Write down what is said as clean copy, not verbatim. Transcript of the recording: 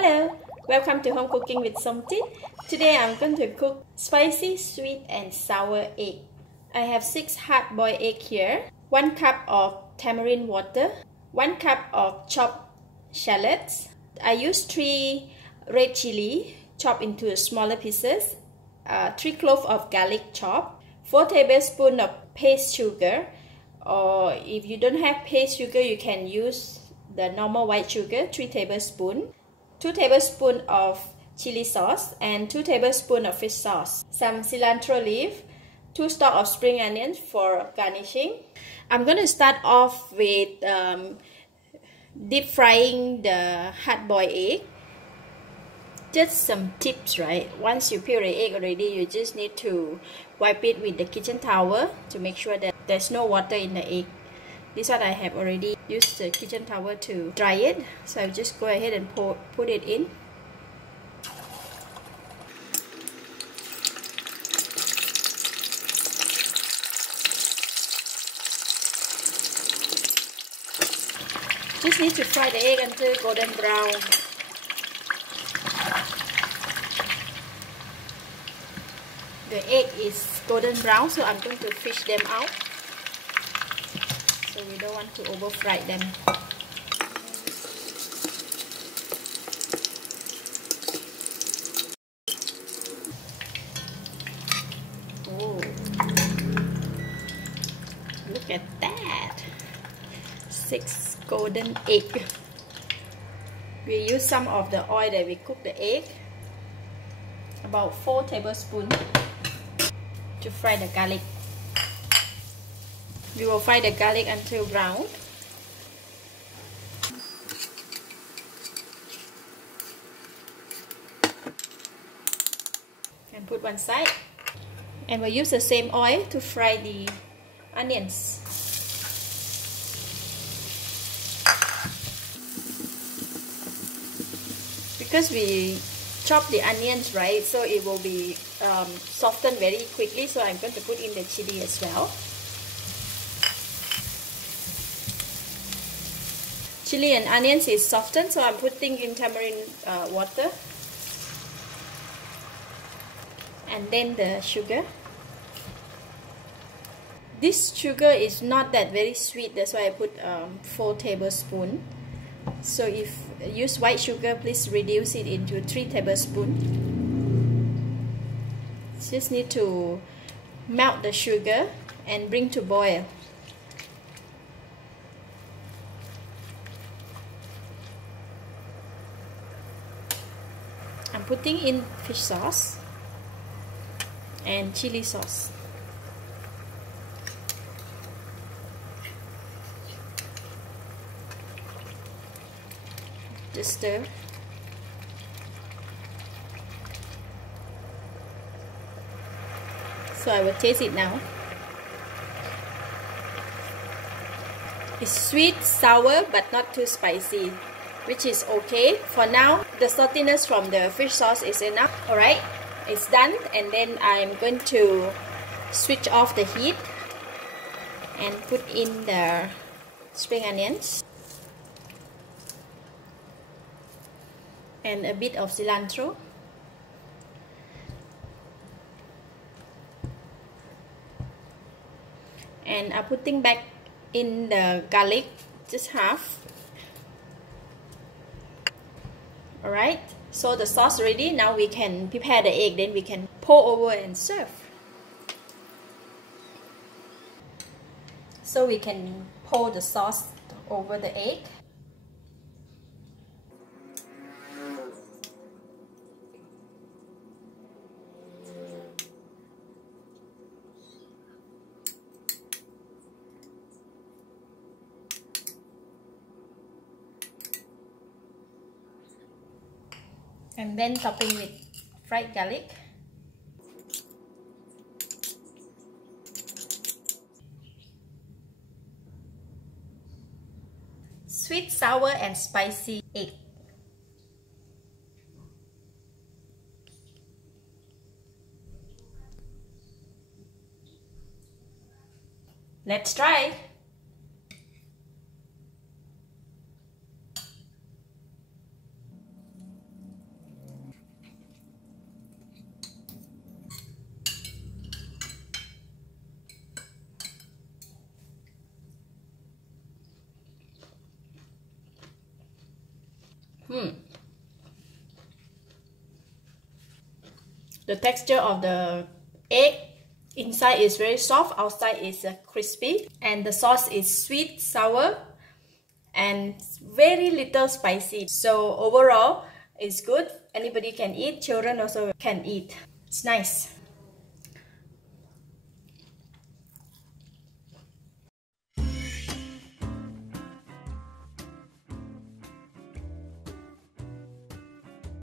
Hello, welcome to Home Cooking with Something. Today I'm going to cook spicy, sweet and sour egg. I have 6 hard-boiled egg here, 1 cup of tamarind water, 1 cup of chopped shallots. I use 3 red chilli chopped into smaller pieces, 3 cloves of garlic chopped, 4 tablespoons of paste sugar, or if you don't have paste sugar you can use the normal white sugar, 3 tablespoons, 2 tablespoons of chili sauce and 2 tablespoons of fish sauce, some cilantro leaf, 2 stalks of spring onions for garnishing. I'm going to start off with deep frying the hard-boiled egg. Just some tips, right? Once you peel the egg already, you just need to wipe it with the kitchen towel to make sure that there's no water in the egg. This one I have already used the kitchen towel to dry it, so I'll just go ahead and put it in. Just need to fry the egg until golden brown. The egg is golden brown, so I'm going to fish them out. So we don't want to over fry them. Oh, look at that! 6 golden egg. We use some of the oil that we cook the egg, about 4 tablespoons, to fry the garlic. We will fry the garlic until brown. And put one side. And we'll use the same oil to fry the onions. Because we chop the onions, right, so it will be softened very quickly, so I'm going to put in the chili as well. Chili and onions is softened, so I'm putting in tamarind water. And then the sugar. This sugar is not that very sweet, that's why I put 4 tablespoons. So if you use white sugar, please reduce it into 3 tablespoons. Just need to melt the sugar and bring to boil. I'm putting in fish sauce and chili sauce. Just stir. So I will taste it now. It's sweet, sour, but not too spicy, which is okay. For now, the saltiness from the fish sauce is enough. Alright, it's done, and then I'm going to switch off the heat and put in the spring onions and a bit of cilantro. And I'm putting back in the garlic, just half. Alright, so the sauce ready. Now we can prepare the egg, then we can pour over and serve. So we can pour the sauce over the egg. And then topping with fried garlic. Sweet, sour and spicy egg. Let's try. The texture of the egg inside is very soft, outside is crispy, and the sauce is sweet, sour, and very little spicy. So overall, it's good. Anybody can eat. Children also can eat. It's nice.